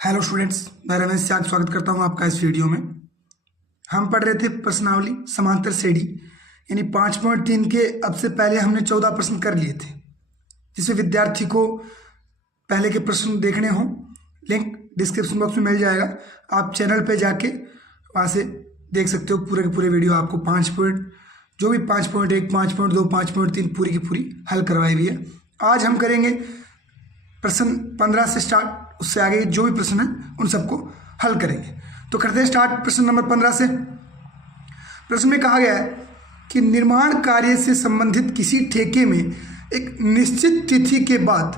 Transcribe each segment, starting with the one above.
Hello students, मैं रमेश त्याग स्वागत करता हूं आपका इस वीडियो में। हम पढ़ रहे थे प्रश्नावली समांतर श्रेणी यानी 5.3 के। अब से पहले हमने 14 प्रश्न कर लिए थे। जिसे विद्यार्थी को पहले के प्रश्न देखने हों, लिंक डिस्क्रिप्शन बॉक्स में मिल जाएगा। आप चैनल पे जाके वहाँ से देख सकते हो पूरे के पूरे वीडियो। आपको 5.1, 5.2, 5.3 पूरी की पूरी हल करवाई हुई है। आज हम करेंगे प्रश्न 15 से स्टार्ट। उससे आगे जो भी प्रश्न है उन सबको हल करेंगे। तो करते हैं स्टार्ट प्रश्न नंबर 15 से। प्रश्न में कहा गया है कि निर्माण कार्य से संबंधित किसी ठेके में एक निश्चित तिथि के बाद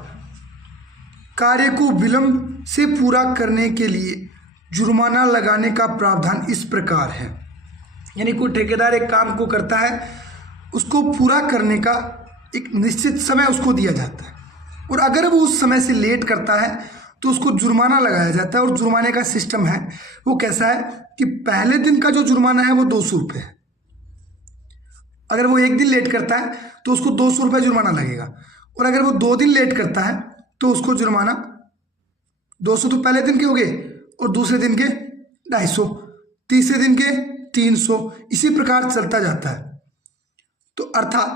कार्य को विलंब से पूरा करने के लिए जुर्माना लगाने का प्रावधान इस प्रकार है। यानी कोई ठेकेदार एक काम को करता है, उसको पूरा करने का एक निश्चित समय उसको दिया जाता है, और अगर वो उस समय से लेट करता है तो उसको जुर्माना लगाया जाता है। और जुर्माने का सिस्टम है वो कैसा है कि पहले दिन का जो जुर्माना है वो 200 रुपये है। अगर वो एक दिन लेट करता है तो उसको 200 रुपये जुर्माना लगेगा, और अगर वो 2 दिन लेट करता है तो उसको जुर्माना 200 तो पहले दिन के हो गए, और दूसरे दिन के 250, तीसरे दिन के 300, इसी प्रकार चलता जाता है। तो अर्थात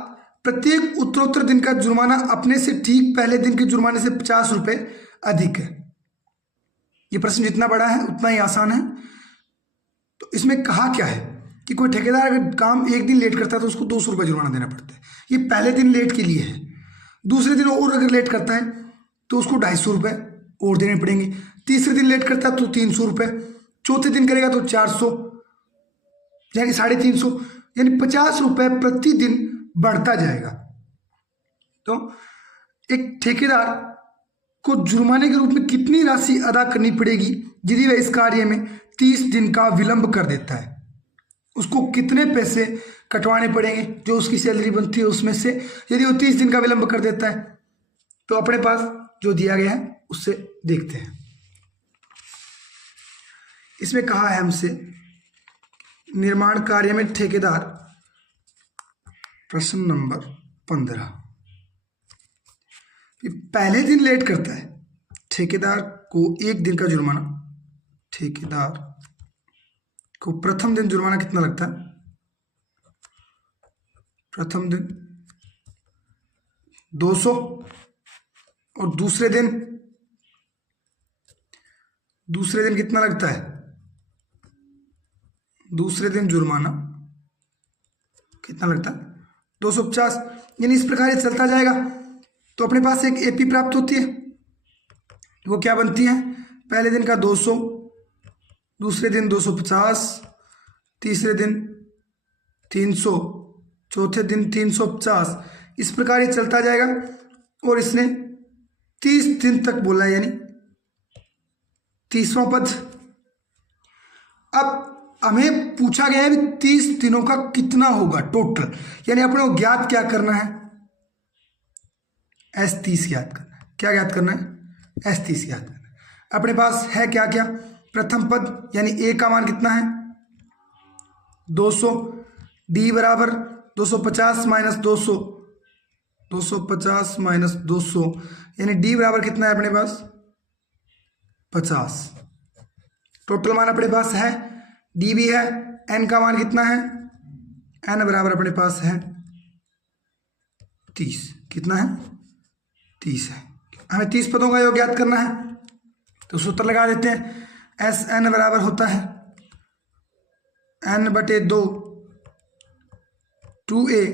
प्रत्येक उत्तरोत्तर दिन का जुर्माना अपने से ठीक पहले दिन के जुर्माने से 50 रुपये अधिक है। ये प्रश्न जितना बड़ा है उतना ही आसान है। तो इसमें कहा क्या है कि कोई ठेकेदार अगर काम एक दिन लेट करता है तो उसको 200 रुपये जुर्माना देना पड़ता है। ये पहले दिन लेट के लिए है। दूसरे दिन और अगर लेट करता है तो उसको 250 रुपये और देने पड़ेंगे। तीसरे दिन लेट करता है तो 300 रुपये, चौथे दिन करेगा तो 400, यानी 350, यानी 50 रुपये प्रतिदिन बढ़ता जाएगा। तो एक ठेकेदार को जुर्माने के रूप में कितनी राशि अदा करनी पड़ेगी यदि वह इस कार्य में 30 दिन का विलंब कर देता है? उसको कितने पैसे कटवाने पड़ेंगे जो उसकी सैलरी बनती है उसमें से, यदि वो 30 दिन का विलंब कर देता है? तो अपने पास जो दिया गया है उससे देखते हैं। इसमें कहा है हमसे निर्माण कार्य में ठेकेदार, प्रश्न नंबर 15, पहले दिन लेट करता है, ठेकेदार को एक दिन का जुर्माना, ठेकेदार को प्रथम दिन जुर्माना कितना लगता है? प्रथम दिन 200, और दूसरे दिन कितना लगता है? दूसरे दिन जुर्माना कितना लगता है? 250। यानी इस प्रकार ये चलता जाएगा। तो अपने पास एक एपी प्राप्त होती है, वो क्या बनती है? पहले दिन का 200, दूसरे दिन 250, तीसरे दिन 300, चौथे दिन 350। इस प्रकार ये चलता जाएगा। और इसने 30 दिन तक बोला है, यानी 30वां पद। अब हमें पूछा गया है कि 30 दिनों का कितना होगा टोटल, यानी अपने को ज्ञात क्या करना है? S30 ज्ञात करना है। क्या ज्ञात करना है? S30 ज्ञात करना है। अपने पास है क्या क्या? प्रथम पद यानी A का मान कितना है? 200। D बराबर 250 माइनस 200, 250 माइनस 200, यानी D बराबर कितना है अपने पास? 50। टोटल मान अपने पास है, D भी है। N का मान कितना है? N बराबर अपने पास है 30। कितना है? 30 है। हमें 30 पदों का योग ज्ञात करना है, तो सूत्र लगा देते हैं। SN बराबर होता है N/2 2A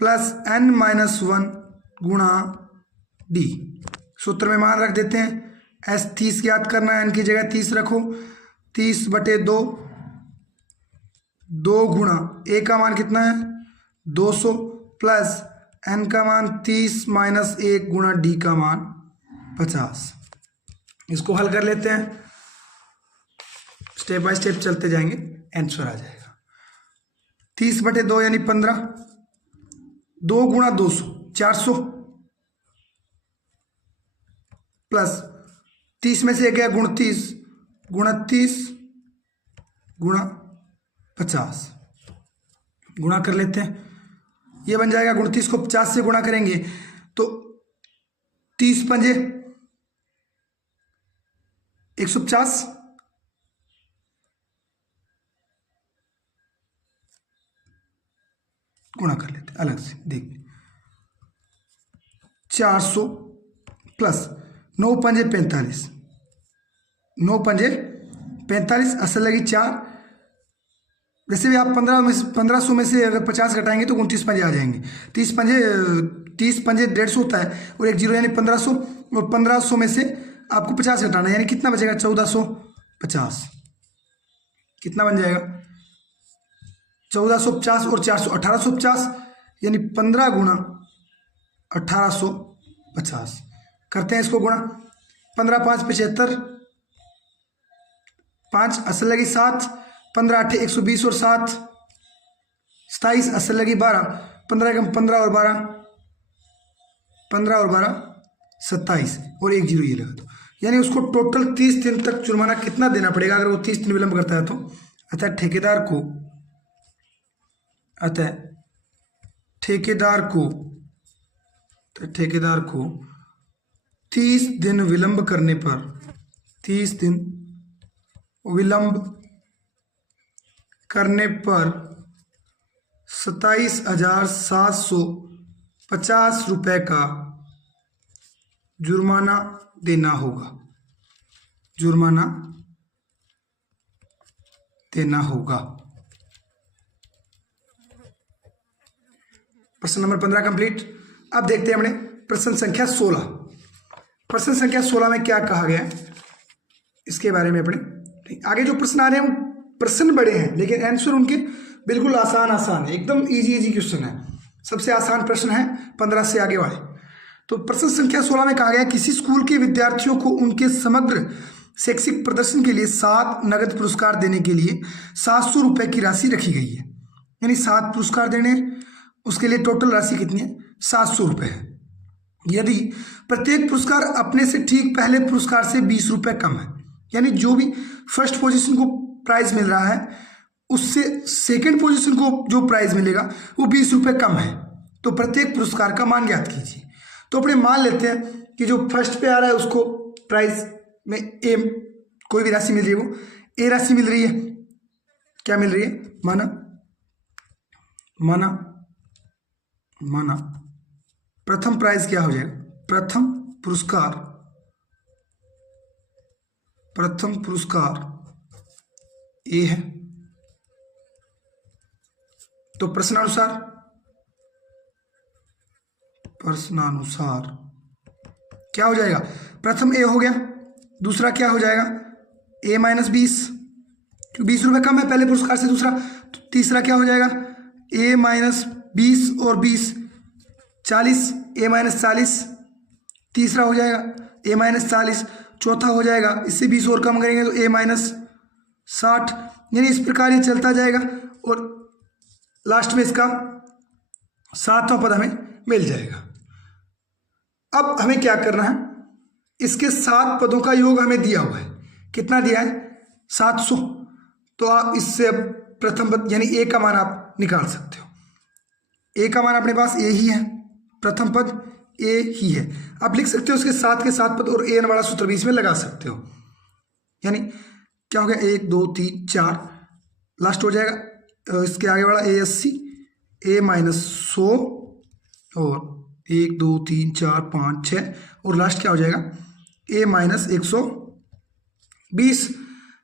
प्लस N-1 गुणा D। सूत्र में मान रख देते हैं। S30 ज्ञात करना है, N की जगह 30 रखो। 30/2, 2 गुणा A का मान कितना है? 200 प्लस N का मान 30 माइनस 1 गुणा D का मान 50। इसको हल कर लेते हैं, स्टेप बाय स्टेप चलते जाएंगे, आंसर आ जाएगा। 30/2 यानी 15, 2 गुणा 200 400, प्लस 30 में से गया 29, 29 गुणा 50, गुणा कर लेते हैं। ये बन जाएगा 29 को 50 से गुणा करेंगे तो 30 पंजे 150 गुणा कर लेते अलग से, देख 400 प्लस 9 पंजे 45, 9 पंजे 45, असल लगी 4। वैसे भी आप 1500 में से अगर 50 घटाएंगे तो 29 पंजे आ जाएंगे। 30 पंजे 150 होता है और एक जीरो यानी 1500, और 1500 में से आपको 50 घटाना है, यानी कितना बचेगा 1450। कितना बन जाएगा 1450 और 400 1850, यानी 15 गुणा 1850। करते हैं इसको गुणा, 15 5 75, 5 असल लगी 7, 15 8 120 और 7 27, असल लगी 12, 15 कम 15 और 12 15 और 12 27 और एक जीरो ये लगा दो, यानी उसको टोटल 30 दिन तक जुर्माना कितना देना पड़ेगा अगर वो 30 दिन विलंब करता है तो। अतः ठेकेदार को 30 दिन विलंब करने पर 30 दिन विलंब करने पर 27,750 रुपये का जुर्माना देना होगा। प्रश्न नंबर 15 कंप्लीट। अब देखते हैं हमने प्रश्न संख्या 16। प्रश्न संख्या 16 में क्या कहा गया है इसके बारे में अपने आगे जो प्रश्न आ रहे हैं वो प्रश्न बड़े हैं लेकिन आंसर उनके बिल्कुल आसान है, एकदम इजी क्वेश्चन है। सबसे आसान प्रश्न है 15 से आगे वाले। तो प्रश्न संख्या 16 में कहा गया किसी स्कूल के विद्यार्थियों को उनके समग्र शैक्षिक प्रदर्शन के लिए 7 नगद पुरस्कार देने के लिए 700 रुपये की राशि रखी गई है। यानी 7 पुरस्कार देने, उसके लिए टोटल राशि कितनी है 700 रुपये है। यदि प्रत्येक पुरस्कार अपने से ठीक पहले पुरस्कार से 20 रुपये कम है, यानी जो भी फर्स्ट पोजीशन को प्राइज मिल रहा है उससे सेकंड पोजीशन को जो प्राइज मिलेगा वो 20 रुपये कम है, तो प्रत्येक पुरस्कार का मान ज्ञात कीजिए। तो अपने मान लेते हैं कि जो फर्स्ट पे आ रहा है उसको प्राइज में ए कोई भी राशि मिल रही है, वो ए राशि मिल रही है। क्या मिल रही है? माना प्रथम प्राइज क्या हो जाएगा? प्रथम पुरस्कार ए है। तो प्रश्नानुसार क्या हो जाएगा? प्रथम ए हो गया, दूसरा क्या हो जाएगा ए माइनस 20, क्योंकि 20 रुपये कम है पहले पुरस्कार से दूसरा। तो तीसरा क्या हो जाएगा ए माइनस 20 और 20 40, ए माइनस 40 तीसरा हो जाएगा ए माइनस 40। चौथा हो जाएगा इससे 20 और कम करेंगे तो ए माइनस 60, यानी इस प्रकार ये चलता जाएगा और लास्ट में इसका 7वां पद हमें मिल जाएगा। अब हमें क्या करना है, इसके 7 पदों का योग हमें दिया हुआ है। कितना दिया है? 700। तो आप इससे अब प्रथम पद यानी ए का मान आप निकाल सकते हो। ए का मान अपने पास ए ही है, प्रथम पद ए ही है। आप लिख सकते हो उसके 7 के 7 पद और ए वाला सूत्र भी इसमें लगा सकते हो। यानी क्या हो गया 1 2 3 4 लास्ट हो जाएगा इसके आगे वाला ए 80 ए माइनस 100 और 1 2 3 4 5 6 और लास्ट क्या हो जाएगा ए माइनस 120।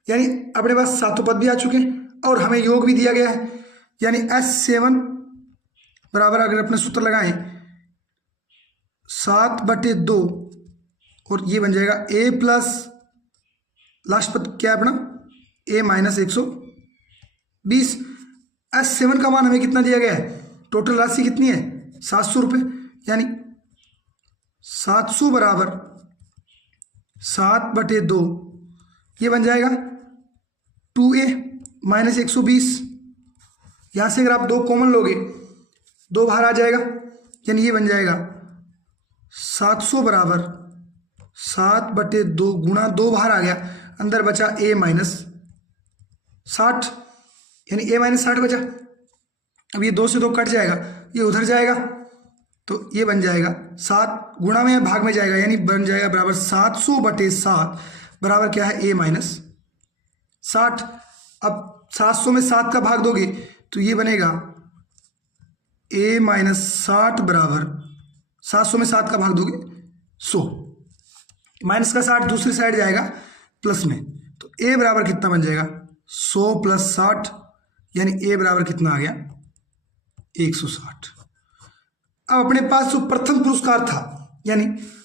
यानी अपने पास 7 पद भी आ चुके हैं और हमें योग भी दिया गया है। यानी S7 बराबर अगर अपने सूत्र लगाएं 7/2 और ये बन जाएगा ए प्लस लास्ट पद क्या है अपना ए माइनस 120। S7 का मान हमें कितना दिया गया है? टोटल राशि कितनी है 700 रुपये, यानी 700 बराबर 7/2 ये बन जाएगा 2a माइनस 120। यहाँ से अगर आप 2 कॉमन लोगे 2 बाहर आ जाएगा, यानी ये बन जाएगा 700 बराबर 7/2 गुणा 2 बाहर आ गया, अंदर बचा a माइनस 60, यानी a माइनस 60 बचा। अब ये 2 से 2 कट जाएगा, ये उधर जाएगा तो ये बन जाएगा 7 गुणा में भाग में जाएगा, यानी बन जाएगा बराबर 700/7 बराबर क्या है a माइनस 60। अब 700 में 7 का भाग दोगे तो ये बनेगा a माइनस 60 बराबर 700 में 7 का भाग दोगे 100, माइनस का 60 दूसरी साइड जाएगा प्लस में, तो a बराबर कितना बन जाएगा 100 प्लस 60, यानी a बराबर कितना आ गया 160। अब अपने पास जो प्रथम पुरस्कार था, यानी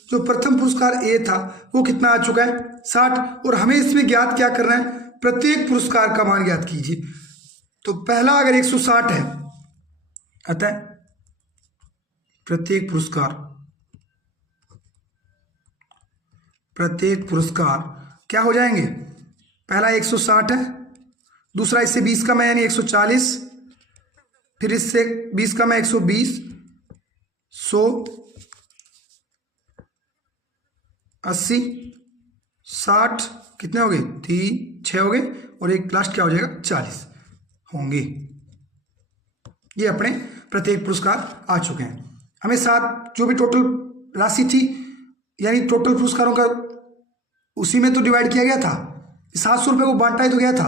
जो प्रथम पुरस्कार a था वो कितना आ चुका है 60, और हमें इसमें ज्ञात क्या करना है, प्रत्येक पुरस्कार का मान ज्ञात कीजिए। तो पहला अगर 160 है, अतः प्रत्येक पुरस्कार क्या हो जाएंगे, पहला 160 है, दूसरा इससे 20 कम है यानी 140, फिर इससे 20 कम है 120, 100, 80, 60, कितने हो गए 3 6 हो गए, और एक लास्ट क्या हो जाएगा 40 होंगे। ये अपने प्रत्येक पुरस्कार आ चुके हैं। हमें 7 जो भी टोटल राशि थी, यानी टोटल पुरस्कारों का उसी में तो डिवाइड किया गया था, 700 रुपये को बांटा ही तो गया था।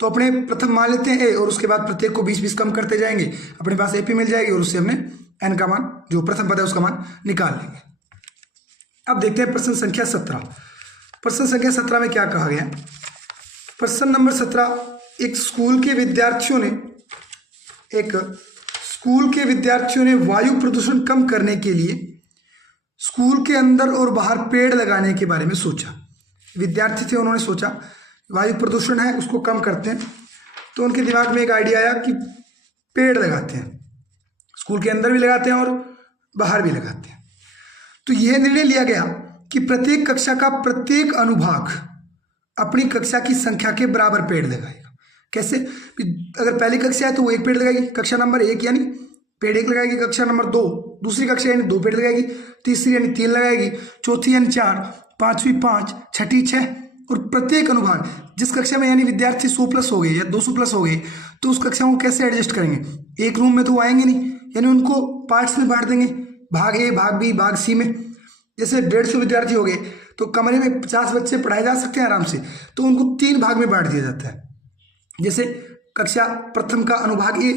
तो अपने प्रथम मान लेते हैं ए, और उसके बाद प्रत्येक को 20-20 कम करते जाएंगे, अपने पास एपी मिल जाएगी, और उससे हमने एन का मान जो प्रथम पद है उसका मान निकाल लेंगे। अब देखते हैं प्रश्न संख्या 17। प्रश्न संख्या 17 में क्या कहा गया, प्रश्न नंबर 17, एक स्कूल के विद्यार्थियों ने वायु प्रदूषण कम करने के लिए स्कूल के अंदर और बाहर पेड़ लगाने के बारे में सोचा। विद्यार्थी थे, उन्होंने सोचा वायु प्रदूषण है उसको कम करते हैं, तो उनके दिमाग में एक आइडिया आया कि पेड़ लगाते हैं, स्कूल के अंदर भी लगाते हैं और बाहर भी लगाते हैं। तो यह निर्णय लिया गया कि प्रत्येक कक्षा का प्रत्येक अनुभाग अपनी कक्षा की संख्या के बराबर पेड़ लगाएगा। कैसे, अगर पहली कक्षा है तो वो 1 पेड़ लगाएगी, कक्षा नंबर 1 यानी पेड़ 1 लगाएगी, कक्षा नंबर 2 दूसरी कक्षा यानी 2 पेड़ लगाएगी, तीसरी यानी 3 लगाएगी, चौथी यानी 4, पांचवी 5, छठी 6, और प्रत्येक अनुभाग जिस कक्षा में यानी विद्यार्थी 100 प्लस हो गए या 200 प्लस हो गए, तो उस कक्षा को कैसे एडजस्ट करेंगे, एक रूम में तो वो आएंगे नहीं, यानी उनको पार्ट्स में बांट देंगे, भाग ए, भाग बी, भाग सी में। जैसे 150 विद्यार्थी हो गए तो कमरे में 50 बच्चे पढ़ाए जा सकते हैं आराम से, तो उनको 3 भाग में बांट दिया जाता है। जैसे कक्षा प्रथम का अनुभाग ए,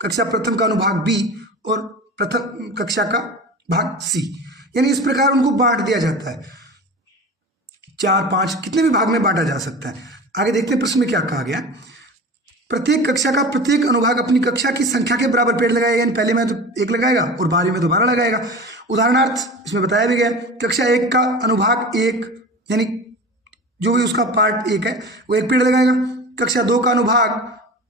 कक्षा प्रथम का अनुभाग बी, और प्रथम कक्षा का भाग सी, यानी इस प्रकार उनको बांट दिया जाता है। 4, 5 कितने भी भाग में बांटा जा सकता है। आगे देखते हैं प्रश्न में क्या कहा गया, प्रत्येक कक्षा का प्रत्येक अनुभाग अपनी कक्षा की संख्या के बराबर पेड़ लगाएगा, यानी पहले में तो 1 लगाएगा और 12वीं में तो 12 लगाएगा। उदाहरणार्थ इसमें बताया भी गया, कक्षा 1 का अनुभाग 1 यानी जो भी उसका पार्ट 1 है वो 1 पेड़ लगाएगा, कक्षा 2 का अनुभाग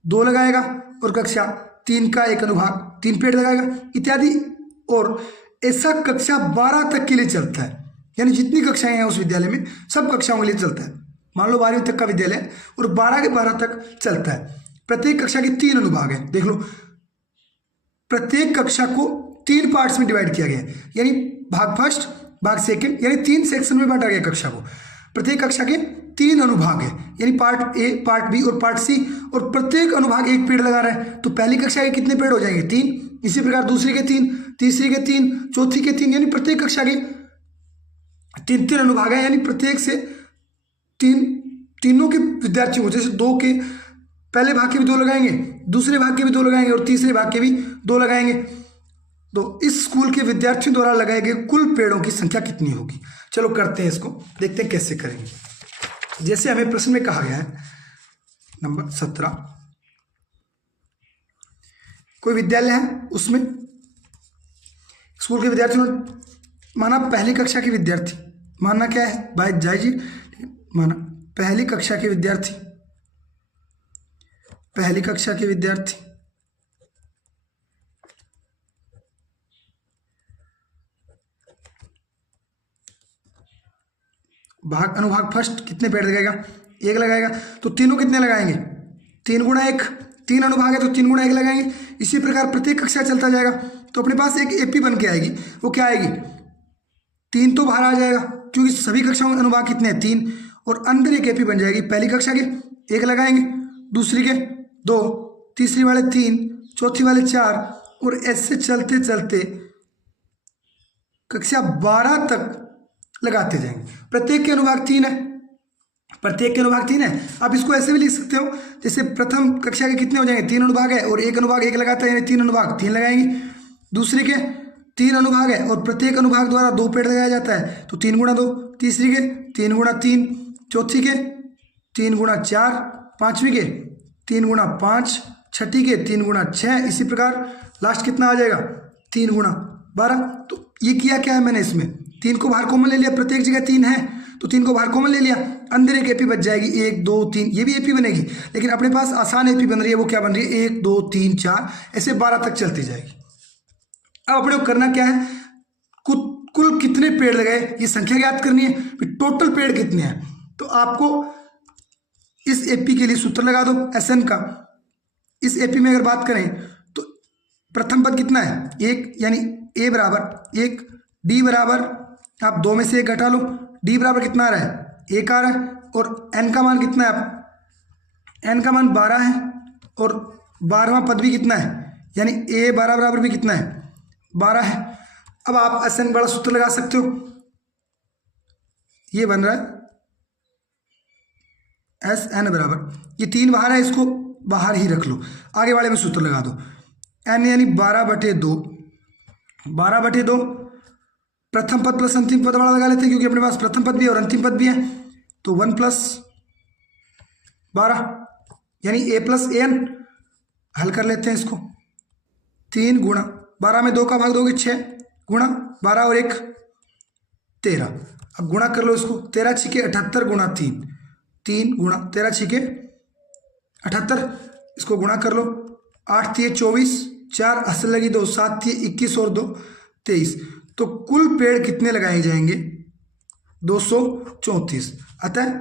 2 लगाएगा, और कक्षा 3 का एक अनुभाग 3 पेड़ लगाएगा, इत्यादि। और ऐसा कक्षा 12 तक के लिए चलता है, यानी जितनी कक्षाएं हैं उस विद्यालय में सब कक्षाओं के लिए चलता है। मान लो 12वीं तक का विद्यालय है और 12 के 12 तक चलता है। प्रत्येक कक्षा के 3 अनुभाग हैं, देख लो प्रत्येक कक्षा को 3 पार्ट्स में डिवाइड किया गया है, यानी भाग फर्स्ट, भाग सेकंड, यानी 3 सेक्शन में बांटा गया कक्षा को। प्रत्येक कक्षा के 3 अनुभाग है, यानी पार्ट ए, पार्ट बी और पार्ट सी, और प्रत्येक अनुभाग 1 पेड़ लगा रहा है। तो पहली कक्षा के कितने पेड़ हो जाएंगे 3, इसी प्रकार दूसरी के 3, तीसरी के 3, चौथी के 3, यानी प्रत्येक कक्षा के 3 अनुभाग है, यानी प्रत्येक से तीनों के विद्यार्थियों को, जैसे 2 के पहले भाग के भी 2 लगाएंगे, दूसरे भाग के भी 2 लगाएंगे और तीसरे भाग के भी 2 लगाएंगे। तो इस स्कूल के विद्यार्थियों द्वारा लगाए गए कुल पेड़ों की संख्या कितनी होगी। चलो करते हैं इसको, देखते हैं कैसे करेंगे। जैसे हमें प्रश्न में कहा गया है नंबर 17, कोई विद्यालय है, उसमें स्कूल के विद्यार्थियों ने माना पहली कक्षा के विद्यार्थी, मानना क्या है भाई जाइए, माना पहली कक्षा के विद्यार्थी, पहली कक्षा के विद्यार्थी भाग अनुभाग फर्स्ट कितने पेड़ लगाएगा 1 लगाएगा, तो तीनों कितने लगाएंगे 3 गुणा 1, 3 अनुभाग है तो 3 गुणा 1 लगाएंगे। इसी प्रकार प्रत्येक कक्षा चलता जाएगा, तो अपने पास एक एपी बन के आएगी। वो क्या आएगी, 3 तो बाहर आ जाएगा क्योंकि सभी कक्षाओं के अनुभाग कितने हैं 3, और अंदर एक एपी बन जाएगी। पहली कक्षा के 1 लगाएंगे, दूसरी के 2, तीसरी वाले 3, चौथी वाले 4, और ऐसे चलते चलते कक्षा 12 तक लगाते जाएंगे। प्रत्येक के अनुभाग 3 है, प्रत्येक के अनुभाग 3 है। आप इसको ऐसे भी लिख सकते हो, जैसे प्रथम कक्षा के कितने हो जाएंगे, 3 अनुभाग है और 1 अनुभाग 1 लगाता है, यानी 3 अनुभाग 3 लगाएंगे। दूसरे के 3 अनुभाग है और प्रत्येक अनुभाग द्वारा 2 पेड़ लगाया जाता है, तो 3 गुणा 2। तीसरी के 3 गुणा 3, चौथी के 3 गुणा 4, पांचवी के 3 गुणा 5, छठी के 3 गुणा 6, इसी प्रकार लास्ट कितना आ जाएगा 3 गुणा 12। तो ये किया क्या है मैंने, इसमें 3 को बाहर कॉमन ले लिया, प्रत्येक जगह 3 है तो 3 को बाहर कॉमन ले लिया, अंदर एक एपी बच जाएगी 1 2 3, ये भी एपी बनेगी, लेकिन अपने पास आसान एपी बन रही है, वो क्या बन रही है 1 2 3 4, ऐसे 12 तक चलती जाएगी। अब अपने को करना क्या है, कुल कितने पेड़ लगाए ये संख्या ज्ञात करनी है, टोटल पेड़ कितने हैं। तो आपको इस एपी के लिए सूत्र लगा दो एसएन का। इस एपी में अगर बात करें तो प्रथम पद कितना है 1, यानी ए बराबर 1, डी बराबर आप 2 में से 1 घटा लो, डी बराबर कितना आ रहा है 1 आ रहा है, और एन का मान कितना है, एन का मान 12 है, और 12वां पद भी कितना है, यानी ए 12 बराबर भी कितना है 12 है। अब आप एस एन बड़ा सूत्र लगा सकते हो, ये बन रहा है एस एन बराबर, ये 3 बाहर है, इसको बाहर ही रख लो, आगे वाले में सूत्र लगा दो, एन यानी 12/2, 12/2 प्रथम पद प्लस अंतिम पद वाला लगा लेते हैं, क्योंकि अपने पास प्रथम पद भी है और अंतिम पद भी है, तो 1 + 12 यानी a + an, हल कर लेते हैं इसको, 3 गुणा 12 में 2 का भाग दोगे 6, गुणा 12 और 1 13, अब गुणा कर लो इसको, 13 × 78 गुणा 3, 3 गुणा 13 × 78, इसको गुणा कर लो, 8 × 24, 4 असल लगी 2, 7 × 21 और 2 23, तो कुल पेड़ कितने लगाए जाएंगे 234। अतः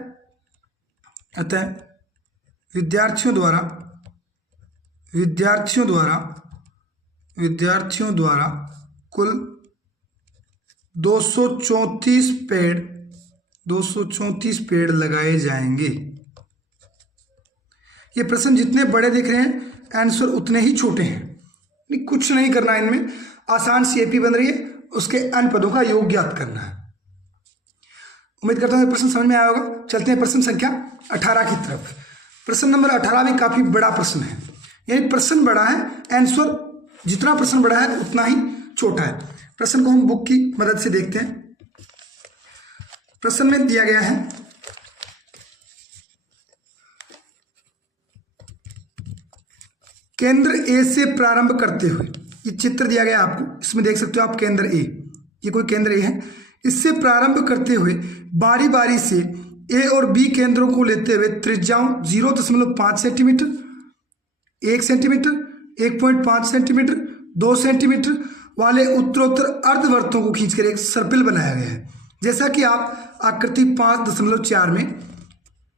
विद्यार्थियों द्वारा कुल 234 पेड़ लगाए जाएंगे। ये प्रश्न जितने बड़े दिख रहे हैं आंसर उतने ही छोटे हैं, कुछ नहीं करना इनमें, आसान सी एपी बन रही है, उसके अन्य पदों का योग ज्ञात करना है। उम्मीद करता हूँ प्रश्न समझ में आया होगा। चलते हैं प्रश्न संख्या 18 की तरफ। प्रश्न नंबर 18 भी काफी बड़ा प्रश्न है, यानी प्रश्न बड़ा है, आंसर जितना प्रश्न बड़ा है उतना ही छोटा है। प्रश्न को हम बुक की मदद से देखते हैं। प्रश्न में दिया गया है केंद्र ए से प्रारंभ करते हुए, ये चित्र दिया गया आपको, इसमें देख सकते हो आप केंद्र ए, ये कोई केंद्र ए है, इससे प्रारंभ करते हुए बारी बारी से ए और बी केंद्रों को लेते हुए त्रिज्याओं 0.5 सेंटीमीटर, 1 सेंटीमीटर, 1.5 सेंटीमीटर, 2 सेंटीमीटर वाले उत्तरोत्तर अर्धवृत्तों को खींचकर एक सर्पिल बनाया गया है, जैसा कि आप आकृति 5.4 में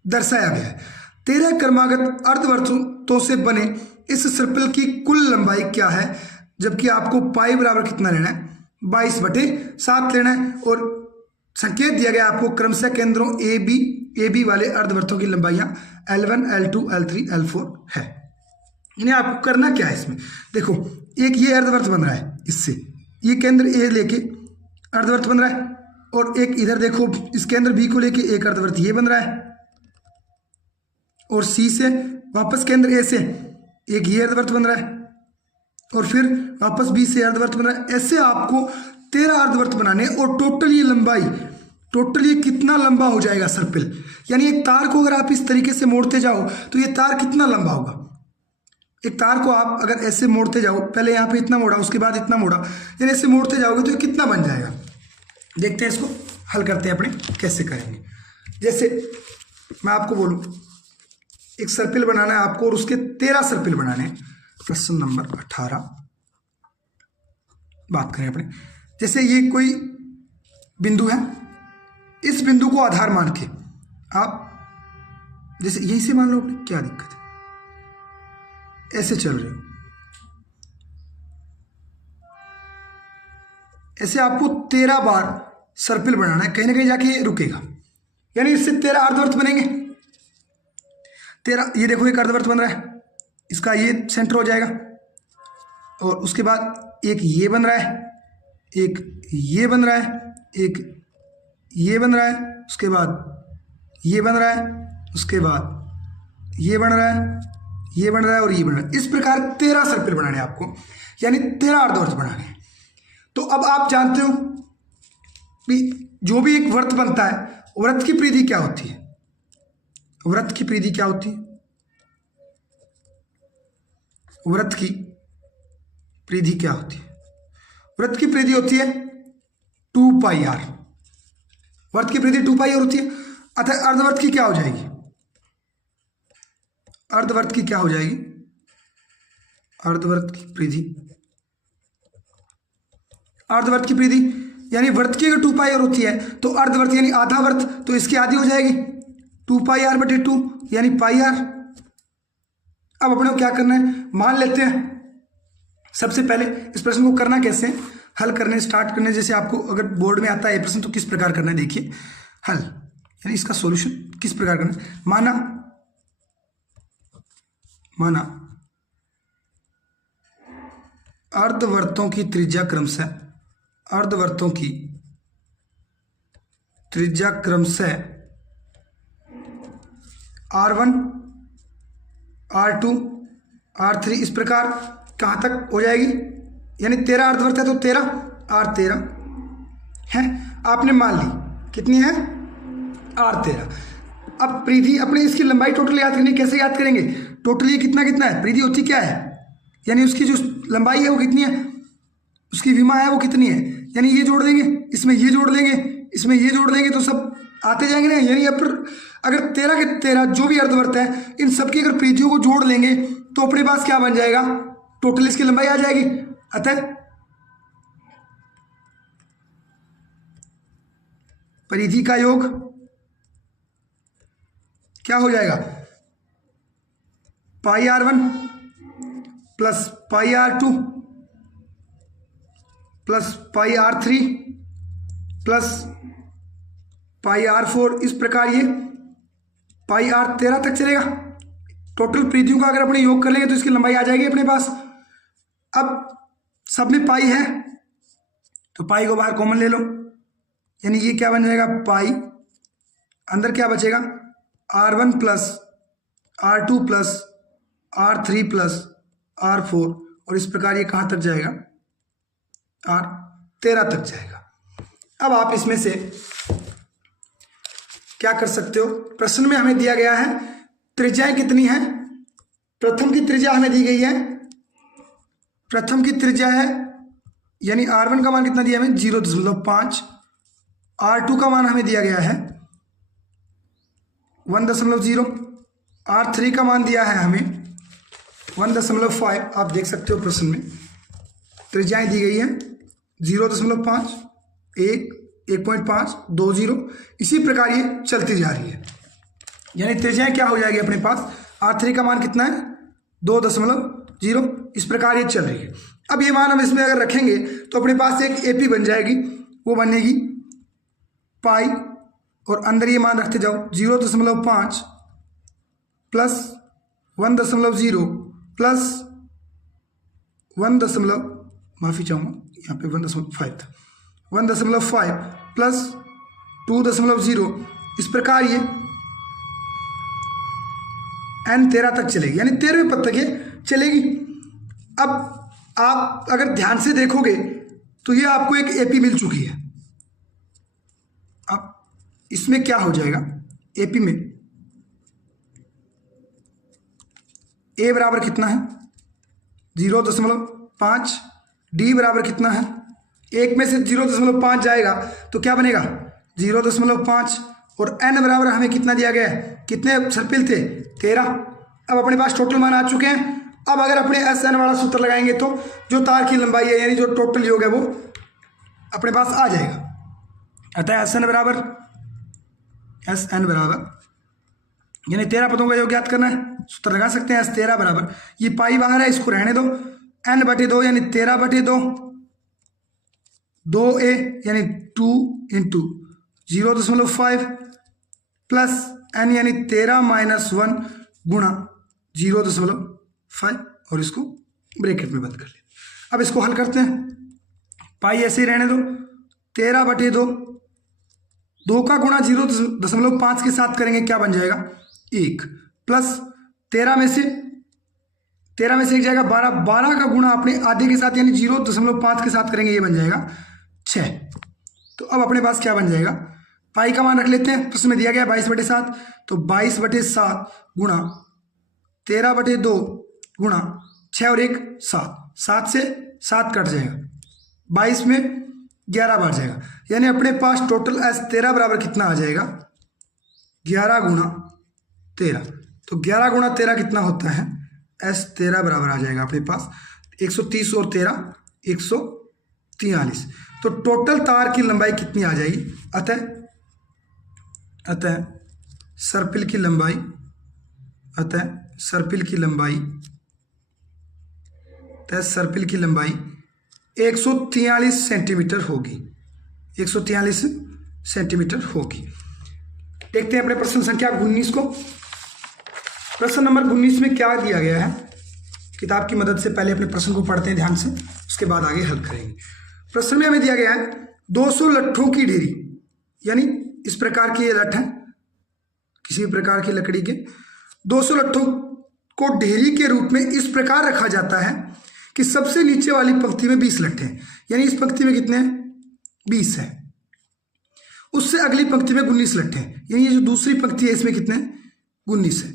दर्शाया गया है। 13 क्रमागत अर्धवृत्तों से बने इस सर्पिल की कुल लंबाई क्या है, जबकि आपको पाई बराबर कितना लेना है 22/7 लेना है, और संकेत दिया गया आपको क्रमशः केंद्रों ए बी वाले अर्धवृत्तों की लंबाइयां L1, L2, L3, L4 है। यानी आपको करना क्या है इसमें, देखो एक ये अर्धवृत्त बन रहा है, इससे ये केंद्र ए लेके अर्धवृत्त बन रहा है, और एक इधर देखो इस केंद्र बी को लेके एक अर्धवृत्त ये बन रहा है, और सी से वापस केंद्र ए से एक ये अर्धवृत्त बन रहा है, और फिर वापस बी से अर्धवृत्त बन रहा है। ऐसे आपको 13 अर्धवृत्त बनाने, और टोटल ये लंबाई, टोटल ये कितना लंबा हो जाएगा सर्पिल, यानी एक तार को अगर आप इस तरीके से मोड़ते जाओ तो ये तार कितना लंबा होगा। एक तार को आप अगर ऐसे मोड़ते जाओ, पहले यहाँ पे इतना मोड़ा, उसके बाद इतना मोड़ा, यानी ऐसे मोड़ते जाओगे तो ये कितना बन जाएगा। देखते हैं इसको हल करते हैं अपने, कैसे करेंगे। जैसे मैं आपको बोलूँ एक सर्पिल बनाना है आपको, और उसके 13 सर्पिल बनाने हैं। प्रश्न नंबर 18 बात करें अपने, जैसे ये कोई बिंदु है, इस बिंदु को आधार मान के आप जैसे यहीं से मान लो, अपने क्या दिक्कत है, ऐसे चल रहे हो, ऐसे आपको 13 बार सर्पिल बनाना है, कहीं ना कहीं जाके ये रुकेगा, यानी इससे 13 अर्धवृत्त बनेंगे। 13, ये देखो एक अर्धवृत्त बन रहा है, इसका ये सेंटर हो जाएगा, और उसके बाद एक ये बन रहा है, एक ये बन रहा है, एक ये बन रहा है, उसके बाद ये बन रहा है, उसके बाद ये बन रहा है, ये बन रहा है और ये बन रहा है। इस प्रकार 13 सर्कल बनाने हैं आपको, यानी 13 अर्धवर्त बनाने हैं। तो अब आप जानते हो कि जो भी एक वर्त बनता है, वृत्त की परिधि क्या होती है? वृत्त की परिधि क्या होती है? वृत्त की परिधि क्या होती है? वृत्त की परिधि होती है 2 पाई आर। वृत्त की परिधि 2 पाई आर होती है। अतः अर्धवर्त की क्या हो जाएगी? अर्धवर्त की क्या हो जाएगी? अर्धवर्त की परिधि, अर्धवर्त की परिधि यानी वृत्त की अगर 2 पाई आर होती है तो अर्धवर्त यानी आधा वर्त, तो इसकी आधी हो जाएगी 2 पाई आर बटे 2 यानी पाई आर। अब अपने को क्या करना है, मान लेते हैं सबसे पहले इस प्रश्न को करना कैसे, हल करने स्टार्ट करने जैसे आपको अगर बोर्ड में आता है ये प्रश्न तो किस प्रकार करना है, देखिए हल यानी इसका सॉल्यूशन किस प्रकार करना है। माना अर्धवर्तों की त्रिज्या क्रमशः, अर्धवर्तों की त्रिज्या क्रमशः R1, R2, R3 इस प्रकार कहाँ तक हो जाएगी, यानी 13 अर्धवर्त है तो 13 R13 है, आपने मान ली कितनी है R13। अब परिधि अपने इसकी लंबाई टोटल याद करनी, कैसे याद करेंगे, टोटल ये कितना कितना है, परिधि होती क्या है, यानी उसकी जो लंबाई है वो कितनी है, उसकी विमा है वो कितनी है, यानी ये जोड़ देंगे इसमें, ये जोड़ देंगे इसमें, ये जोड़ देंगे तो सब आते जाएंगे ना। यानी अगर 13 के 13 जो भी अर्धवर्त है इन सबकी अगर परिधियों को जोड़ लेंगे तो अपने पास क्या बन जाएगा, टोटल इसकी लंबाई आ जाएगी। अतः परिधि का योग क्या हो जाएगा, पाई R1 plus pi R2 plus pi R3 plus pi R4, इस प्रकार ये पाई R13 तक चलेगा। टोटल परिधियों का अगर अपने योग कर लेंगे तो इसकी लंबाई आ जाएगी अपने पास। अब सब में पाई है तो पाई को बाहर कॉमन ले लो, यानी ये क्या बन जाएगा पाई, अंदर क्या बचेगा R1 plus R2 plus R3 plus R4, और इस प्रकार ये कहाँ तक जाएगा R13 तक जाएगा। अब आप इसमें से क्या कर सकते हो, प्रश्न में हमें दिया गया है त्रिज्याएं कितनी हैं, प्रथम की त्रिज्या हमें दी गई है, प्रथम की त्रिज्या है यानी R1 का मान कितना दिया हमें 0.5, R2 का मान हमें दिया गया है 1.0, R3 का मान दिया है हमें 1.5। आप देख सकते हो प्रश्न में त्रिज्याएं दी गई हैं 0.5, 1, 1.5, 2, 0, इसी प्रकार ये चलती जा रही है, यानी त्रिज्याएं क्या हो जाएगी अपने पास, R3 का मान कितना है 2.0, इस प्रकार ये चल रही है। अब ये मान हम इसमें अगर रखेंगे तो अपने पास एक AP बन जाएगी, वो बनेगी पाई, और अंदर ये मान रखते जाओ 0.5 प्लस 1.0 प्लस 1. माफ़ी चाहूँगा यहाँ पे 1.5 था, 1.5 प्लस 2.0, इस प्रकार ये N13 तक चलेगी, यानी 13वें पद तक ये चलेगी। अब आप अगर ध्यान से देखोगे तो ये आपको एक AP मिल चुकी है। अब इसमें क्या हो जाएगा, AP में A बराबर कितना है 0.5, D बराबर कितना है, एक में से 0.5 जाएगा तो क्या बनेगा 0.5, और N बराबर हमें कितना दिया गया है, कितने सर्पिल थे 13। अब अपने पास टोटल मान आ चुके हैं। अब अगर अपने SN वाला सूत्र लगाएंगे तो जो तार की लंबाई है यानी जो टोटल योग है वो अपने पास आ जाएगा। अतः SN बराबर यानी 13 पदों का योग ज्ञात करना है, सूत्र लगा सकते हैं S13 बराबर, ये पाई बाहर है इसको रहने दो, N/2 यानी 13/2, 2A यानी 2 इंटू 0.5 प्लस N यानी 13 - 1 गुणा 0.5, और इसको ब्रैकेट में बंद कर ले। अब इसको हल करते हैं, पाई ऐसे ही रहने दो, 13/2 2 का गुणा 0.5 के साथ करेंगे क्या बन जाएगा 1, प्लस 13 में से 1 जाएगा 12, 12 का गुणा अपने आधे के साथ यानी 0.5 के साथ करेंगे ये बन जाएगा 6। तो अब अपने पास क्या बन जाएगा, पाई का मान रख लेते हैं, प्रश्न में दिया गया 22/7, तो 22/7 गुणा 13/2 गुणा 6 और 1 7, 7 से 7 कट जाएगा, 22 में 11 बढ़ जाएगा, यानी अपने पास टोटल S13 बराबर कितना आ जाएगा 11 गुणा 13। तो 11 गुणा 13 कितना होता है, S13 बराबर आ जाएगा अपने पास 130 और 13 143। तो टोटल तार की लंबाई कितनी आ जाएगी, अतः सर्पिल की लंबाई 143 सेंटीमीटर होगी, 143 सेंटीमीटर होगी। देखते हैं अपने प्रश्न संख्या 19 को। प्रश्न नंबर 19 में क्या दिया गया है, किताब की मदद से पहले अपने प्रश्न को पढ़ते हैं ध्यान से, उसके बाद आगे हल करेंगे। प्रश्न में हमें दिया गया है 200 लट्ठों की ढेरी, यानी इस प्रकार की ये लठ है, किसी प्रकार की लकड़ी के 200 लट्ठों को ढेरी के रूप में इस प्रकार रखा जाता है कि सबसे नीचे वाली पंक्ति में 20 लट्ठे हैं, यानी इस पंक्ति में कितने हैं 20 है, उससे अगली पंक्ति में 19 लट्ठे हैं, यानी ये जो दूसरी पंक्ति है इसमें कितने 19 है,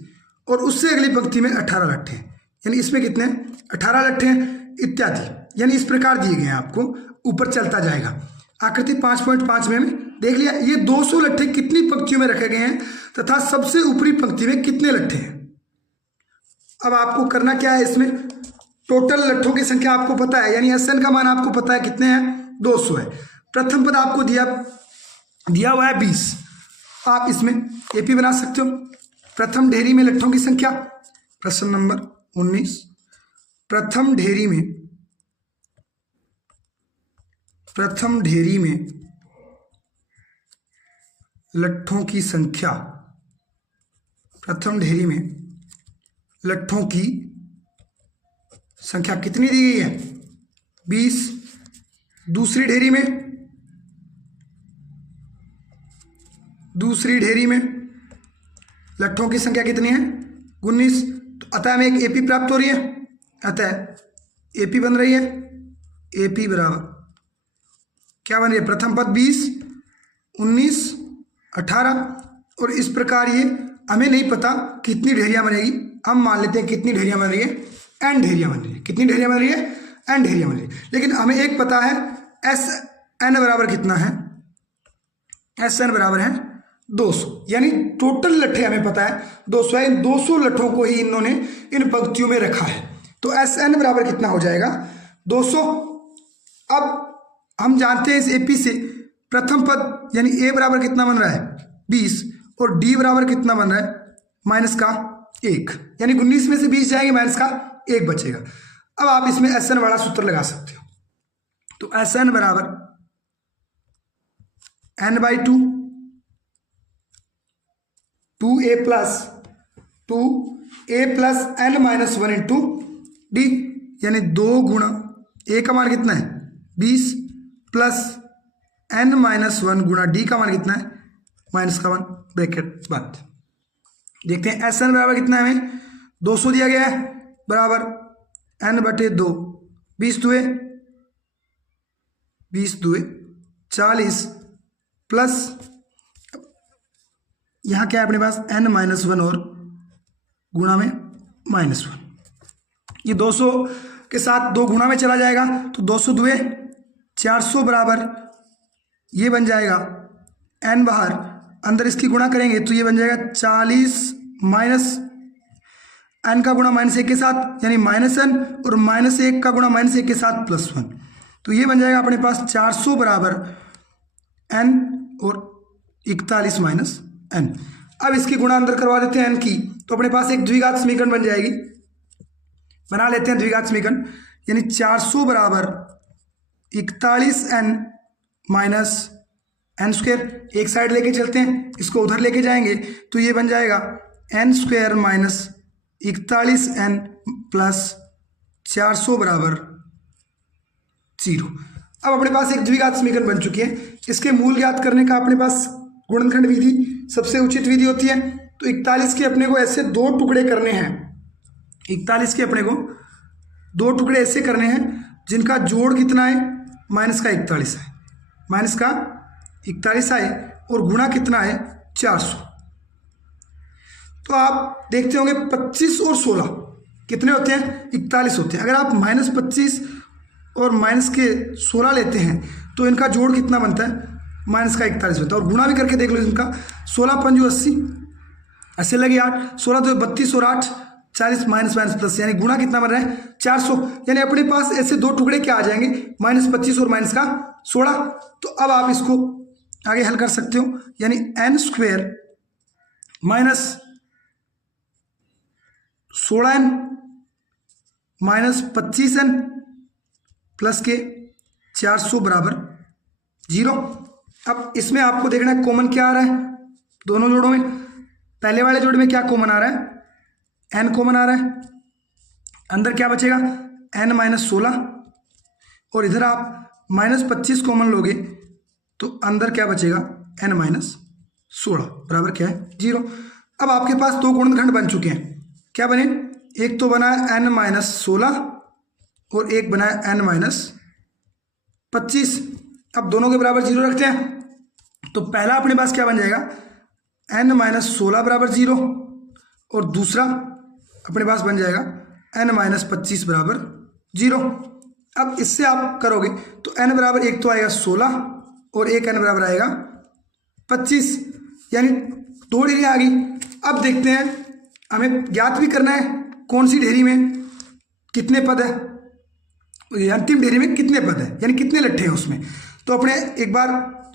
और उससे अगली पंक्ति में 18 लट्ठे हैं, यानी इसमें कितने 18 लट्ठे हैं इत्यादि, यानी इस प्रकार दिए गए हैं आपको, ऊपर चलता जाएगा। आकृति 5.5 में देख लिया ये 200 लट्ठे कितनी पंक्तियों में रखे गए हैं तथा सबसे ऊपरी पंक्ति में कितने लट्ठे हैं। अब आपको करना क्या है, इसमें टोटल लट्ठों की संख्या आपको पता है, यानी SN का मान आपको पता है कितने हैं 200 है। प्रथम पद आपको दिया हुआ है 20, आप इसमें AP बना सकते हो। प्रथम ढेरी में लट्ठों की संख्या, प्रश्न नंबर 19, प्रथम ढेरी में लट्ठों की संख्या, प्रथम ढेरी में लट्ठों की संख्या कितनी दी गई है 20। दूसरी ढेरी में लट्ठों की संख्या कितनी है 19, तो अतः हमें एक AP प्राप्त हो रही है, अतः AP बन रही है, AP बराबर क्या बन रही है, प्रथम पद 20 19 18, और इस प्रकार ये हमें नहीं पता कितनी ढेरियां बनेगी, हम मान लेते हैं कितनी ढेरियां बन रही है, n ढेरियां बन रही है, कितनी ढेरियां बन रही है n ढेरियां बन रही है, लेकिन हमें एक पता है SN बराबर कितना है, SN बराबर है 200, यानी टोटल लट्ठे हमें पता है 200 है, इन 200 लट्ठों को ही इन्होंने इन पंक्तियों में रखा है, तो SN बराबर कितना हो जाएगा 200। अब हम जानते हैं इस AP से प्रथम पद यानी A बराबर कितना बन रहा है 20, और D बराबर कितना बन रहा है -1, यानी 19 में से 20 जाएंगे -1 बचेगा। अब आप इसमें SN वाला सूत्र लगा सकते हो, तो SN बराबर n/2 2a plus n-1 into D, यानी 2 गुणा A का मान कितना है 20 प्लस n-1 गुणा D का मान कितना है -1, ब्रैकेट बंद। देखते हैं SN बराबर कितना है, हमें 200 दिया गया है, बराबर n/2 20 दुए 40 प्लस यहाँ क्या है अपने पास n-1 और गुणा में -1, ये 200 के साथ 2 गुणा में चला जाएगा, तो 200 दुए 400 बराबर ये बन जाएगा n बाहर, अंदर इसकी गुणा करेंगे तो ये बन जाएगा 40 माइनस n का गुणा -1 के साथ यानी -n, और -1 का गुणा -1 के साथ +1, तो ये बन जाएगा अपने पास 400 बराबर n और 41 माइनस n। अब इसकी गुणा अंदर करवा देते हैं n की, तो अपने पास एक द्विघात समीकरण बन जाएगी, बना लेते हैं द्विघात समीकरण, यानी 400 बराबर 41n माइनस n², एक साइड लेके चलते हैं, इसको उधर लेके जाएंगे तो ये बन जाएगा n² माइनस 41n प्लस 400 बराबर 0। अब अपने पास एक द्विघात समीकरण बन चुकी है, इसके मूल ज्ञात करने का अपने पास गुणनखंड विधि सबसे उचित विधि होती है। तो 41 के अपने को ऐसे 2 टुकड़े करने हैं, 41 के अपने को 2 टुकड़े ऐसे करने हैं जिनका जोड़ कितना है, माइनस का 41 है, माइनस का 41 आए और गुणा कितना है 400। तो आप देखते होंगे 25 और 16 कितने होते हैं, 41 होते हैं। अगर आप -25 और माइनस के 16 लेते हैं तो इनका जोड़ कितना बनता है, माइनस का 41 होता है। और गुणा भी करके देख लो इनका, 16 पंजू 80, 80 लगे 8, 16 तो 32 और 8 40, माइनस माइनस प्लस, यानी गुणा कितना बन रहा है 400। यानी अपने पास ऐसे 2 टुकड़े क्या आ जाएंगे, -25 और माइनस का 16। तो अब आप इसको आगे हल कर सकते हो, यानी n² minus 16n minus 25n plus के 400 बराबर 0। अब इसमें आपको देखना है कॉमन क्या आ रहा है दोनों जोड़ों में। पहले वाले जोड़ में क्या कॉमन आ रहा है, n कॉमन आ रहा है, अंदर क्या बचेगा n-16, और इधर आप -25 कॉमन लोगे तो अंदर क्या बचेगा n-16 बराबर क्या है 0। अब आपके पास 2 गुणनखंड बन चुके हैं, क्या बने, एक तो बना है n-16 और एक बना है n-25। अब दोनों के बराबर 0 रखते हैं, तो पहला अपने पास क्या बन जाएगा n-16 बराबर 0 और दूसरा अपने पास बन जाएगा n-25 बराबर 0। अब इससे आप करोगे तो n बराबर एक तो आएगा 16 और एक n बराबर आएगा 25, यानी 2 ढेरी आ गई। अब देखते हैं, हमें ज्ञात भी करना है कौन सी ढेरी में कितने पद है, अंतिम ढेरी में कितने पद है, यानी कितने लट्ठे हैं उसमें। तो अपने एक बार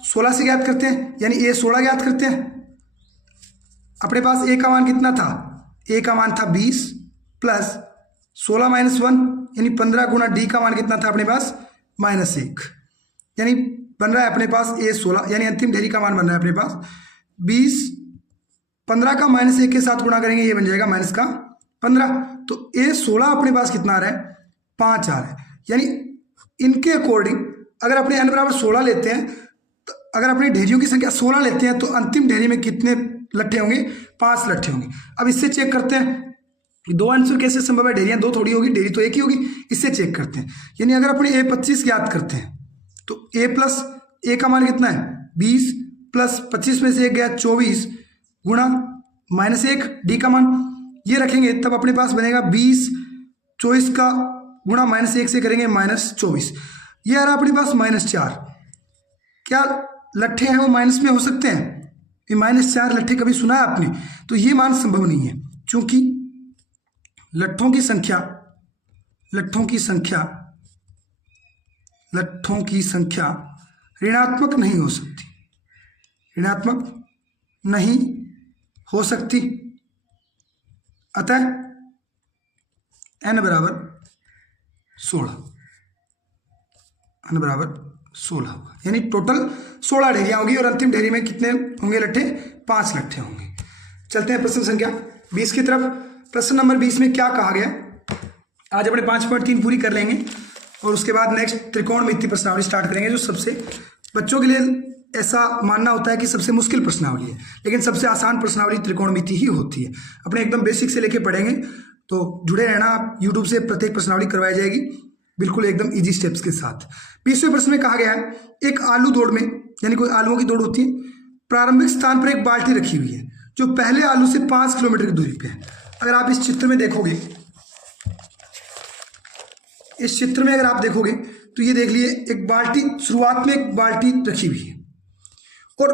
16 से ज्ञात करते हैं, यानी a 16 ज्ञात करते हैं। अपने पास a का मान कितना था, a का मान था 20 प्लस 16 - 1 यानी 15 गुना d का मान कितना था अपने पास -1, यानी बन रहा है अपने पास a 16, यानी अंतिम ढेरी का मान बन रहा है अपने पास 20, 15 का -1 के साथ गुणा करेंगे, ये बन जाएगा माइनस का 15। तो a 16 अपने पास कितना आ रहा है 5 आ रहा है। यानी इनके अकॉर्डिंग अगर अपने n बराबर 16 लेते हैं, तो अगर अपनी ढेरियों की संख्या 16 लेते हैं तो अंतिम ढेरी में कितने लट्ठे होंगे, 5 लट्ठे होंगे। अब इससे चेक करते हैं 2 आंसर कैसे संभव है, ढेरियां 2 थोड़ी होगी, ढेरी तो एक ही होगी। इससे चेक करते हैं, यानी अगर अपने a 25 याद करते हैं तो a प्लस a का मान कितना है 20 प्लस 25 में से 1 गया 24 गुणा -1 d का मान ये रखेंगे, तब अपने पास बनेगा 20, 24 का गुणा -1 से करेंगे -24, ये आ रहा अपने पास -4। क्या लट्ठे हैं वो माइनस में हो सकते हैं, ये -4 लट्ठे कभी सुना है आपने, तो ये मान संभव नहीं है, क्योंकि लट्ठों की संख्या ऋणात्मक नहीं हो सकती, ऋणात्मक नहीं हो सकती। अतः n बराबर 16 होगा, यानी टोटल 16 ढेरियां होगी और अंतिम ढेरी में कितने होंगे लट्ठे, 5 लट्ठे होंगे। चलते हैं प्रश्न संख्या 20 की तरफ। प्रश्न नंबर 20 में क्या कहा गया, आज अपने 5.3 पूरी कर लेंगे और उसके बाद नेक्स्ट त्रिकोणमिति प्रश्नावली स्टार्ट करेंगे, जो सबसे बच्चों के लिए ऐसा मानना होता है कि सबसे मुश्किल प्रश्नावली है, लेकिन सबसे आसान प्रश्नावली त्रिकोणमिति ही होती है। अपने एकदम बेसिक से लेके पढ़ेंगे, तो जुड़े रहना आप, यूट्यूब से प्रत्येक प्रश्नावली करवाई जाएगी बिल्कुल एकदम इजी स्टेप्स के साथ। 20वें प्रश्न में कहा गया है, एक आलू दौड़ में, यानी कोई आलूओं की दौड़ होती है, प्रारंभिक स्थान पर एक बाल्टी रखी हुई है जो पहले आलू से 5 किलोमीटर की दूरी पे है। अगर आप इस चित्र में देखोगे, इस चित्र में अगर आप देखोगे तो ये देख लिए एक बाल्टी, शुरुआत में एक बाल्टी रखी हुई है और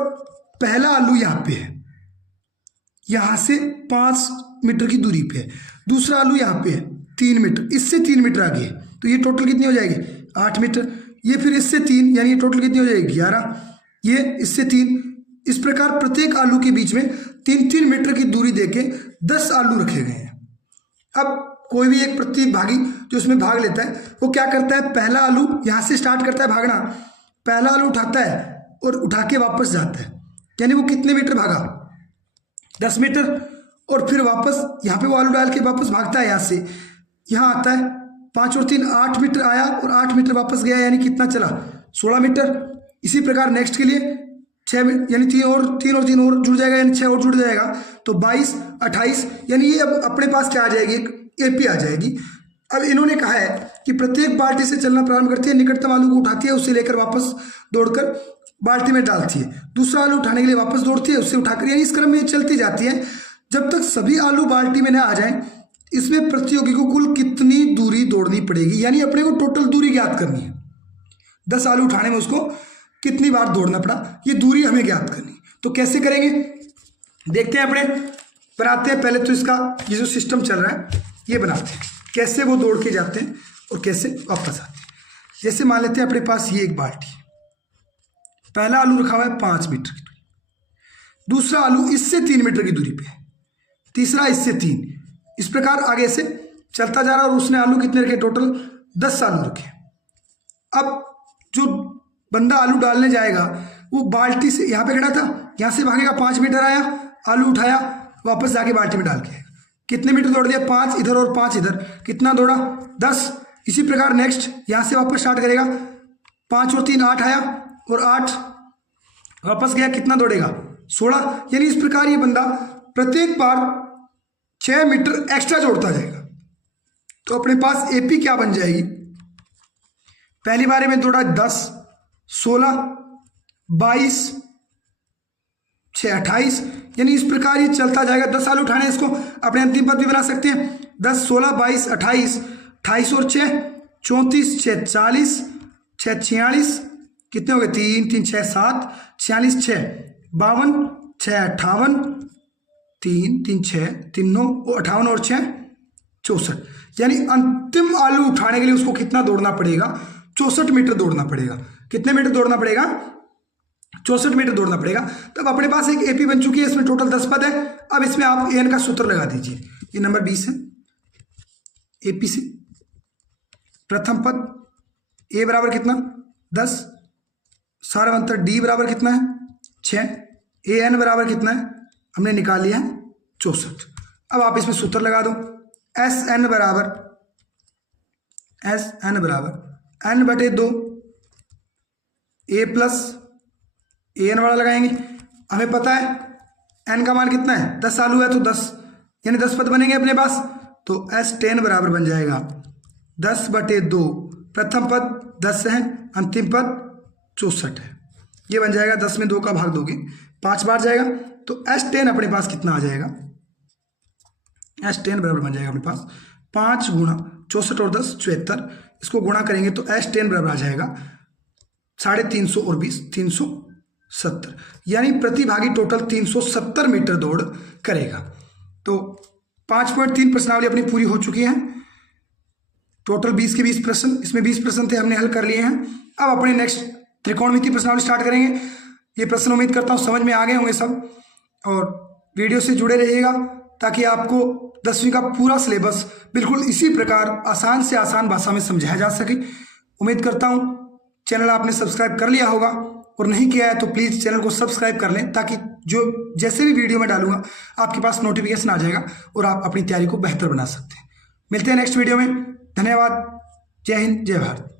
पहला आलू यहाँ पे है, यहाँ से 5 मीटर की दूरी पे है, दूसरा आलू यहाँ पे है 3 मीटर, इससे 3 मीटर आगे है, तो ये टोटल कितनी हो जाएगी 8 मीटर, ये फिर इससे 3, यानी ये टोटल कितनी हो जाएगी 11, ये इससे 3। इस प्रकार प्रत्येक आलू के बीच में 3-3 मीटर की दूरी देके 10 आलू रखे गए हैं। अब कोई भी एक प्रतिभागी जो इसमें भाग लेता है वो क्या करता है, पहला आलू यहाँ से स्टार्ट करता है भागना, पहला आलू उठाता है और उठा के वापस जाता है, यानी वो कितने मीटर भागा 10 मीटर, और फिर वापस यहाँ पे वो आलू डाल के वापस भागता है, यहाँ से यहाँ आता है 5 और 3 8 मीटर आया और 8 मीटर वापस गया, यानी कितना चला 16 मीटर। इसी प्रकार नेक्स्ट के लिए यानी तीन और जुड़ जाएगा, यानी 6 और जुड़ जाएगा, तो 22, 28, यानी ये अब अपने पास क्या आ जाएगी, एक एपी आ जाएगी। अब इन्होंने कहा है कि प्रत्येक बाल्टी से चलना प्रारंभ करती है, निकटतम आलू को उठाती है, उसे लेकर वापस दौड़कर बाल्टी में डालती है, दूसरा आलू उठाने के लिए वापस दौड़ती है, उससे उठाकर, यानी इस क्रम में चलती जाती है जब तक सभी आलू बाल्टी में न आ जाएं। इसमें प्रतियोगी को कुल कितनी दूरी दौड़नी पड़ेगी, यानी अपने को टोटल दूरी ज्ञात करनी है। 10 आलू उठाने में उसको कितनी बार दौड़ना पड़ा, ये दूरी हमें ज्ञात करनी। तो कैसे करेंगे देखते हैं, अपने बनाते हैं। पहले तो इसका ये जो सिस्टम चल रहा है ये बनाते हैं, कैसे वो दौड़ के जाते हैं और कैसे वापस आते हैं। जैसे मान लेते हैं अपने पास ये एक बाल्टी, पहला आलू रखा हुआ है 5 मीटर की दूरी, दूसरा आलू इससे 3 मीटर की दूरी पे है, तीसरा इससे 3, इस प्रकार आगे से चलता जा रहा है। और उसने आलू कितने रखे, टोटल 10 आलू रखे। अब जो बंदा आलू डालने जाएगा वो बाल्टी से यहाँ पे खड़ा था, यहाँ से भागेगा, 5 मीटर आया, आलू उठाया, वापस जाके बाल्टी में डाल के आएगा। कितने मीटर दौड़ दिया, 5 इधर और 5 इधर, कितना दौड़ा, 10। इसी प्रकार नेक्स्ट यहाँ से वापस स्टार्ट करेगा, 5 और 3 8 आया, और 8 वापस गया, कितना दौड़ेगा, 16। यानी इस प्रकार ये बंदा प्रत्येक बार 6 मीटर एक्स्ट्रा जोड़ता जाएगा। तो अपने पास एपी क्या बन जाएगी, पहली बारे में दौड़ा 10, 16, 22, 6 28, यानी इस प्रकार ये चलता जाएगा। 10 आलू उठाने, इसको अपने अंतिम पद भी बना सकते हैं। 10, 16, 22, 28, 28 और 6 34, 6 40, 6 46, कितने हो गए, 3 3 6 7, 46 6 52, 6 58, 3 3 6 3 9, 58 और 6 64, यानी अंतिम आलू उठाने के लिए उसको कितना दौड़ना पड़ेगा, 64 मीटर दौड़ना पड़ेगा। कितने मीटर दौड़ना पड़ेगा, 64 मीटर दौड़ना पड़ेगा। तब अपने पास एक एपी बन चुकी है, इसमें टोटल 10 पद है। अब इसमें आप एन का सूत्र लगा दीजिए, ये नंबर 20 है। एपी से प्रथम पद ए बराबर कितना, 10, सारा अंतर डी बराबर कितना है, 6, ए एन बराबर कितना है, हमने निकाल लिया है 64। अब आप इसमें सूत्र लगा दो, एस एन बराबर एन बटे 2 ए प्लस ए एन वाला लगाएंगे। हमें पता है एन का मान कितना है, 10 आलू है तो 10, यानी 10 पद बनेंगे अपने पास। तो एस 10 बराबर बन जाएगा 10 बटे 2, प्रथम पद 10 है, अंतिम पद 64 है। ये बन जाएगा 10 में 2 का भाग दोगे 5 बार जाएगा, तो एस 10 अपने पास कितना आ जाएगा, एस 10 बराबर बन जाएगा अपने पास 5 गुणा 64 और 10 74, इसको गुणा करेंगे तो एस 10 बराबर आ जाएगा 350 और 20 370, यानी प्रतिभागी टोटल 370 मीटर दौड़ करेगा। तो 5.3 प्रश्नावली अपनी पूरी हो चुकी है। टोटल 20 के 20 प्रश्न, इसमें 20 प्रश्न थे, हमने हल कर लिए हैं। अब अपने नेक्स्ट त्रिकोणमिति प्रश्नावली स्टार्ट करेंगे। ये प्रश्न उम्मीद करता हूँ समझ में आ गए होंगे सब, और वीडियो से जुड़े रहिएगा ताकि आपको 10वीं का पूरा सिलेबस बिल्कुल इसी प्रकार आसान से आसान भाषा में समझाया जा सके। उम्मीद करता हूँ चैनल आपने सब्सक्राइब कर लिया होगा, और नहीं किया है तो प्लीज़ चैनल को सब्सक्राइब कर लें, ताकि जो जैसे भी वीडियो मैं डालूंगा आपके पास नोटिफिकेशन आ जाएगा और आप अपनी तैयारी को बेहतर बना सकते हैं। मिलते हैं नेक्स्ट वीडियो में। धन्यवाद। जय हिंद, जय भारत।